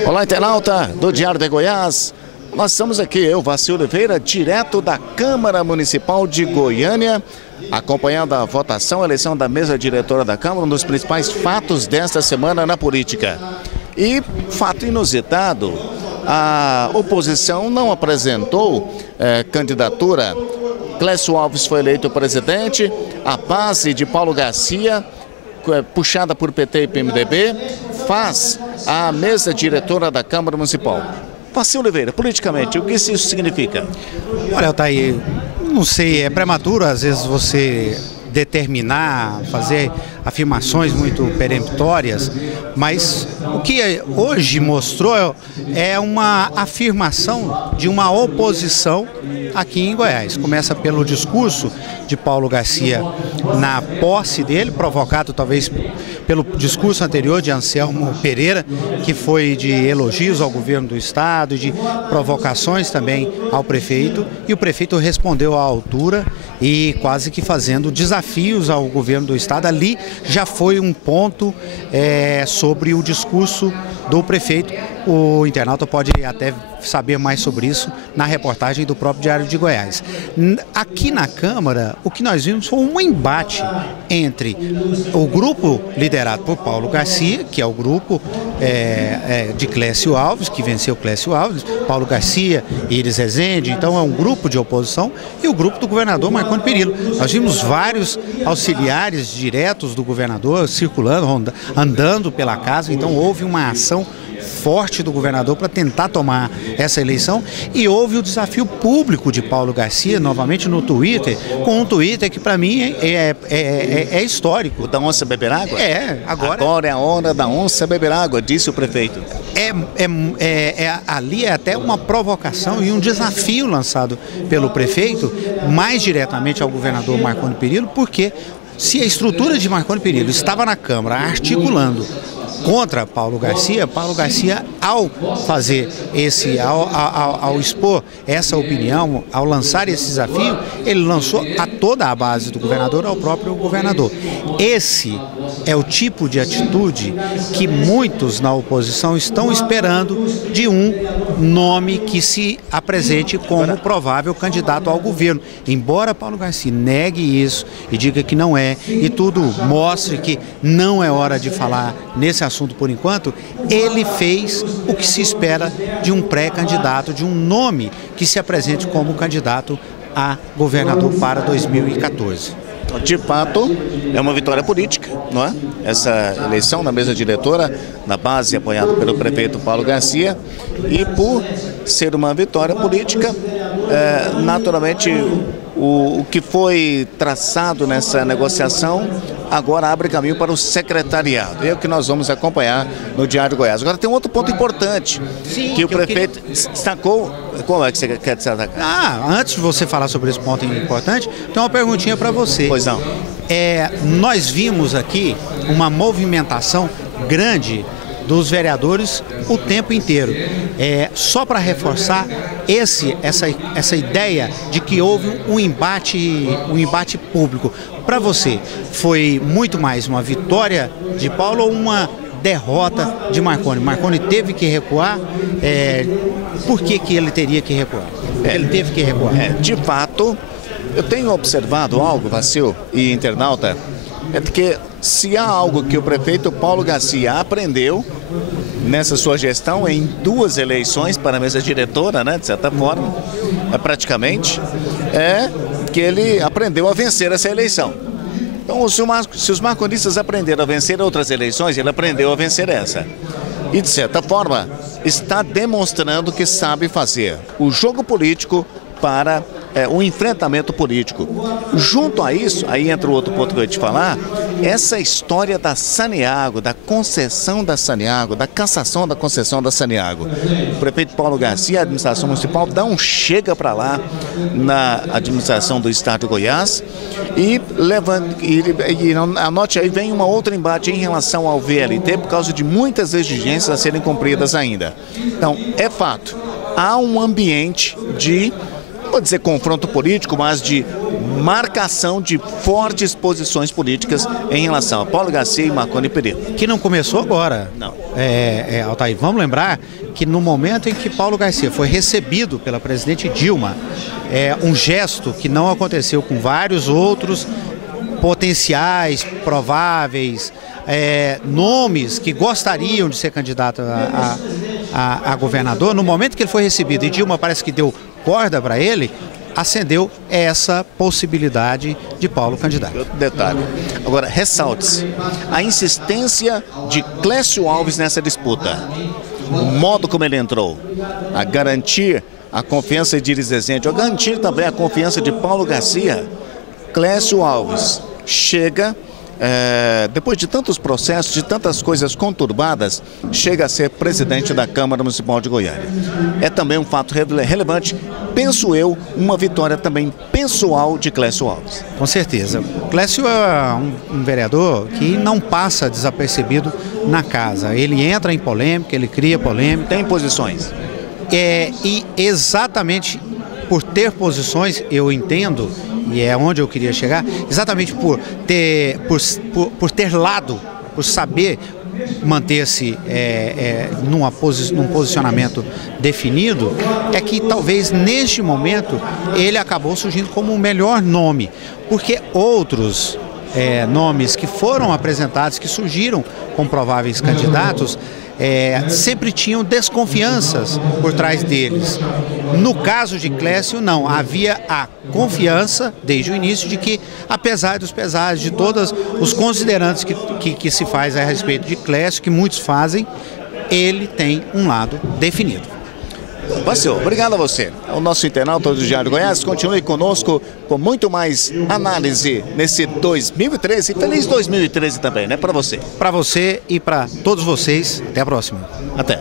Olá, internauta do Diário de Goiás. Nós estamos aqui, eu, Vacil Oliveira, direto da Câmara Municipal de Goiânia, acompanhando a votação, a eleição da mesa diretora da Câmara, um dos principais fatos desta semana na política. E, fato inusitado, a oposição não apresentou candidatura. Clécio Alves foi eleito presidente, a base de Paulo Garcia, puxada por PT e PMDB, faz a mesa diretora da Câmara Municipal. Vacil Oliveira, politicamente, o que isso significa? Olha, Altair, não sei, é prematuro às vezes você determinar, fazer afirmações muito peremptórias, mas o que hoje mostrou é uma afirmação de uma oposição aqui em Goiás. Começa pelo discurso de Paulo Garcia na posse dele, provocado talvez pelo discurso anterior de Anselmo Pereira, que foi de elogios ao governo do estado, de provocações também ao prefeito, e o prefeito respondeu à altura e quase que fazendo desafios ao governo do estado. Ali já foi um ponto sobre o discurso do prefeito. O internauta pode até saber mais sobre isso na reportagem do próprio Diário de Goiás. Aqui na Câmara, o que nós vimos foi um embate entre o grupo liderado por Paulo Garcia, que é o grupo de Clécio Alves, que venceu Clécio Alves, Paulo Garcia e Iris Rezende, então é um grupo de oposição, e o grupo do governador Marconi Perillo. Nós vimos vários auxiliares diretos do governador circulando, andando pela casa, então houve uma ação forte do governador para tentar tomar essa eleição, e houve o desafio público de Paulo Garcia, novamente no Twitter, com um Twitter que para mim é histórico. O da onça beber água? Agora é a hora da onça beber água, disse o prefeito. Ali é até uma provocação e um desafio lançado pelo prefeito, mais diretamente ao governador Marconi Perillo, porque se a estrutura de Marconi Perillo estava na Câmara articulando contra Paulo Garcia, ao fazer ao expor essa opinião, ao lançar esse desafio, ele lançou a toda a base do governador, ao próprio governador. Esse é o tipo de atitude que muitos na oposição estão esperando de um nome que se apresente como provável candidato ao governo. Embora Paulo Garcia negue isso e diga que não é, e tudo mostre que não é hora de falar nesse assunto por enquanto, ele fez o que se espera de um pré-candidato, de um nome que se apresente como candidato a governador para 2014. De fato, é uma vitória política, não é? Essa eleição na mesa diretora, na base apoiada pelo prefeito Paulo Garcia, e por ser uma vitória política, naturalmente o que foi traçado nessa negociação agora abre caminho para o secretariado. É o que nós vamos acompanhar no Diário de Goiás. Agora tem um outro ponto importante. Sim, que o prefeito destacou. Como é que você quer destacar? Antes de você falar sobre esse ponto importante, tem uma perguntinha para você. Pois não. Nós vimos aqui uma movimentação grande dos vereadores o tempo inteiro. Só para reforçar essa ideia de que houve um embate público. Para você, foi muito mais uma vitória de Paulo ou uma derrota de Marconi? Marconi teve que recuar. Por que ele teria que recuar? Ele teve que recuar. De fato, eu tenho observado algo, Vacil e internauta, que se há algo que o prefeito Paulo Garcia aprendeu nessa sua gestão em 2 eleições para a mesa diretora, né, de certa forma, praticamente, que ele aprendeu a vencer essa eleição. Então, se os marconistas aprenderam a vencer outras eleições, ele aprendeu a vencer essa. E, de certa forma, está demonstrando que sabe fazer o jogo político para o enfrentamento político. Junto a isso, aí entra o outro ponto que eu ia te falar, essa história da Saneago, da concessão da Saneago, da cassação da concessão da Saneago. O prefeito Paulo Garcia, a administração municipal, dá um chega para lá na administração do estado de Goiás e anote aí, vem uma outra embate em relação ao VLT por causa de muitas exigências a serem cumpridas ainda. Então, é fato, há um ambiente de, não vou dizer confronto político, mas de marcação de fortes posições políticas em relação a Paulo Garcia e Marconi Perillo. Que não começou agora. Não. Altair, vamos lembrar que no momento em que Paulo Garcia foi recebido pela presidente Dilma, um gesto que não aconteceu com vários outros potenciais, prováveis, nomes que gostariam de ser candidato a governador, no momento que ele foi recebido e Dilma parece que deu corda para ele, acendeu essa possibilidade de Paulo candidato. Detalhe. Agora, ressalte-se a insistência de Clécio Alves nessa disputa. O modo como ele entrou, a garantir a confiança de Iris Rezende, a garantir também a confiança de Paulo Garcia. Clécio Alves chega, depois de tantos processos, de tantas coisas conturbadas, chega a ser presidente da Câmara Municipal de Goiânia. É também um fato relevante, penso eu, uma vitória também pessoal de Clécio Alves. Com certeza. Clécio é um vereador que não passa desapercebido na casa. Ele entra em polêmica, ele cria polêmica. Tem posições. E exatamente por ter posições, eu entendo, e é onde eu queria chegar, exatamente por ter lado, por saber manter-se num posicionamento definido, é que talvez neste momento ele acabou surgindo como o melhor nome, porque outros nomes que foram apresentados, que surgiram como prováveis candidatos, sempre tinham desconfianças por trás deles. No caso de Clécio, não. Havia a confiança, desde o início, de que, apesar dos pesares, de todos os considerantes que se faz a respeito de Clécio, que muitos fazem, ele tem um lado definido. Pastor, obrigado a você. O nosso internauta do Diário Goiás, continue conosco com muito mais análise nesse 2013. Feliz 2013 também, né? Para você. Para você e para todos vocês. Até a próxima. Até.